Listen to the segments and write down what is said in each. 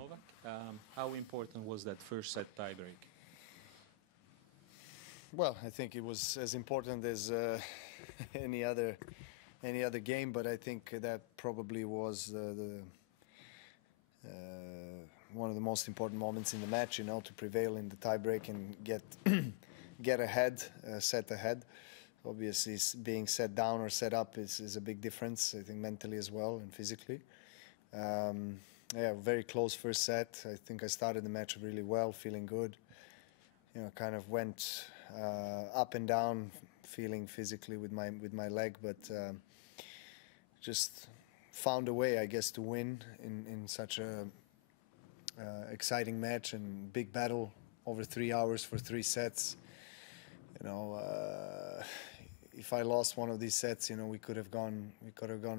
Novak. How important was that first set tiebreak? Well, I think it was as important as any other game, but I think that probably was one of the most important moments in the match, you know, to prevail in the tiebreak and get ahead, set ahead. Obviously, being set down or set up is a big difference, I think, mentally as well and physically. Yeah, very close first set. I think I started the match really well, feeling good. You know, kind of went up and down, feeling physically with my leg, but just found a way, I guess, to win in such a exciting match and big battle over 3 hours for 3 sets. You know, if I lost one of these sets, you know, we could have gone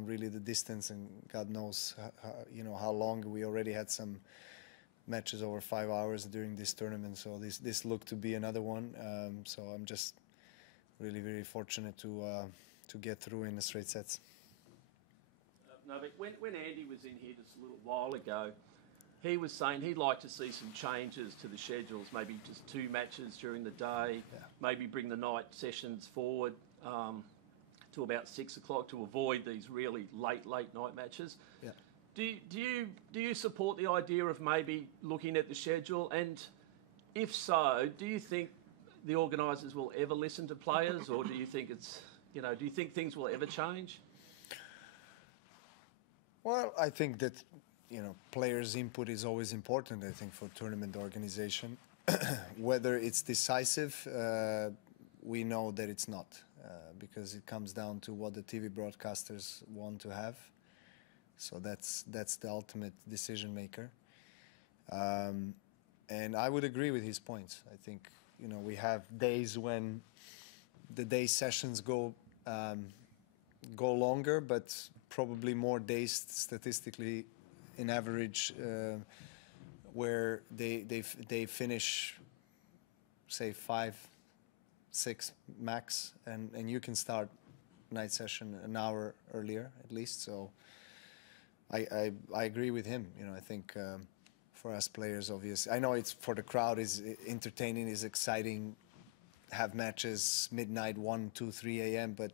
really the distance, and God knows you know, how long. We already had some matches over 5 hours during this tournament, so this looked to be another one. So I'm just really very fortunate to get through in the straight sets. No, but when Andy was in here just a little while ago, he was saying he'd like to see some changes to the schedules, maybe just 2 matches during the day, maybe bring the night sessions forward to about 6 o'clock to avoid these really late night matches. Yeah. Do you support the idea of maybe looking at the schedule? And if so, do you think the organisers will ever listen to players, or do you think it's, you know, do you think things will ever change? Well, I think that, you know, players' input is always important, I think, for tournament organization. Whether it's decisive, we know that it's not, because it comes down to what the TV broadcasters want to have. So that's the ultimate decision maker. And I would agree with his points. I think, you know, we have days when the day sessions go longer, but probably more days statistically in average where they finish, say, 5, 6 max, and you can start night session an hour earlier at least. So I agree with him. You know, I think for us players, obviously, I know it's for the crowd, is entertaining, is exciting, have matches midnight, 1, 2, 3 a.m. But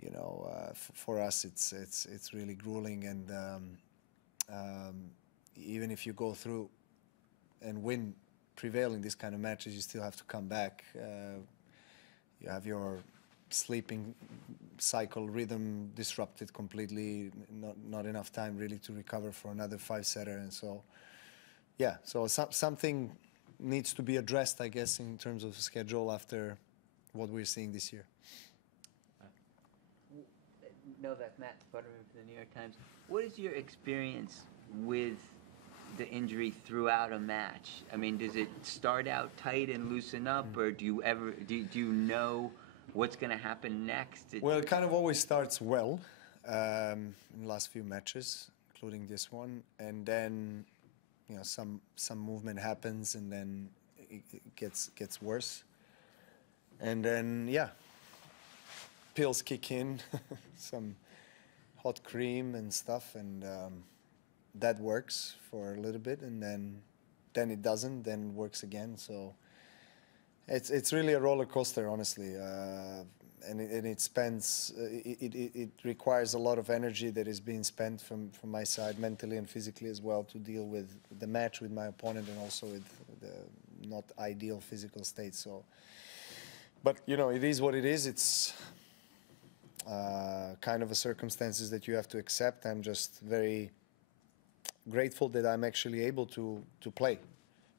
you know, for us, it's really grueling, and even if you go through and prevail in these kind of matches, you still have to come back. You have your sleeping cycle rhythm disrupted completely, not enough time really to recover for another 5-setter, and so yeah, so something needs to be addressed, I guess, in terms of schedule after what we're seeing this year. Novak, Matt Butterman for the New York Times. What is your experience with the injury throughout a match? I mean, does it start out tight and loosen up, or do you know what's going to happen next? Well, it kind of always starts well in the last few matches, including this one, and then, you know, some movement happens, and then it gets worse, and then yeah, pills kick in, some hot cream and stuff, and that works for a little bit, and then it doesn't, then works again. So it's really a roller coaster, honestly, and it requires a lot of energy that is being spent from my side, mentally and physically as well, to deal with the match with my opponent and also with the not ideal physical state. So, but you know, it is what it is. It's kind of a circumstances that you have to accept. I'm just very grateful that I'm actually able to play.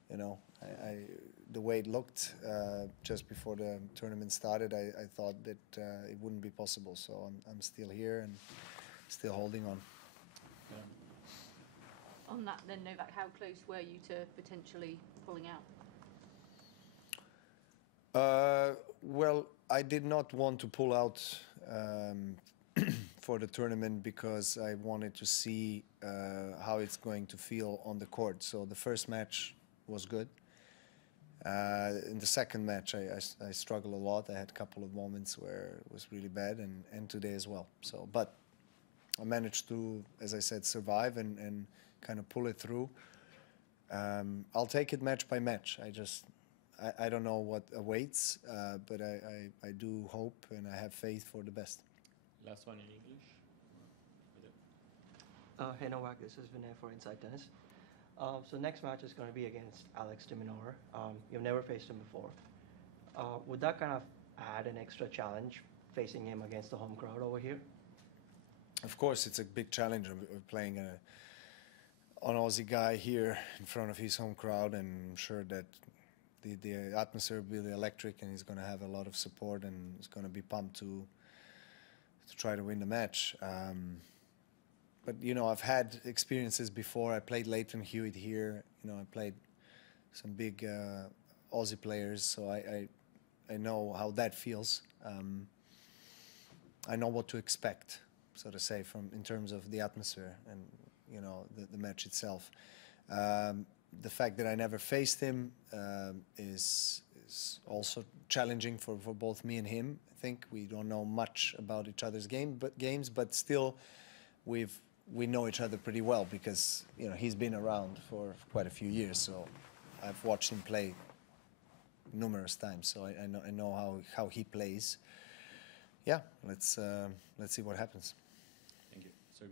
You know, the way it looked just before the tournament started, I thought that it wouldn't be possible. So I'm still here and still holding on. Yeah. On that then, Novak, how close were you to potentially pulling out? Well, I did not want to pull out for the tournament because I wanted to see how it's going to feel on the court. So the first match was good. In the second match, I struggled a lot. I had a couple of moments where it was really bad, and today as well. So, but I managed to, as I said, survive and kind of pull it through. I'll take it match by match. I don't know what awaits, but I do hope and I have faith for the best. Last one in English. Hey Novak, this is Vinay for Inside Tennis. So next match is going to be against Alex de Minaur. You've never faced him before. Would that kind of add an extra challenge facing him against the home crowd over here? Of course, it's a big challenge of playing an Aussie guy here in front of his home crowd, and I'm sure that the atmosphere will be electric, and he's going to have a lot of support, and he's going to be pumped to try to win the match. But you know, I've had experiences before. I played Leighton Hewitt here. You know, I played some big Aussie players, so I know how that feels. I know what to expect, so to say, in terms of the atmosphere and, you know, the match itself. The fact that I never faced him is also challenging for both me and him. I think we don't know much about each other's games, but still we know each other pretty well because, you know, he's been around for quite a few years, so I've watched him play numerous times, so I know how he plays. Yeah, let's see what happens. Thank you. Sorry.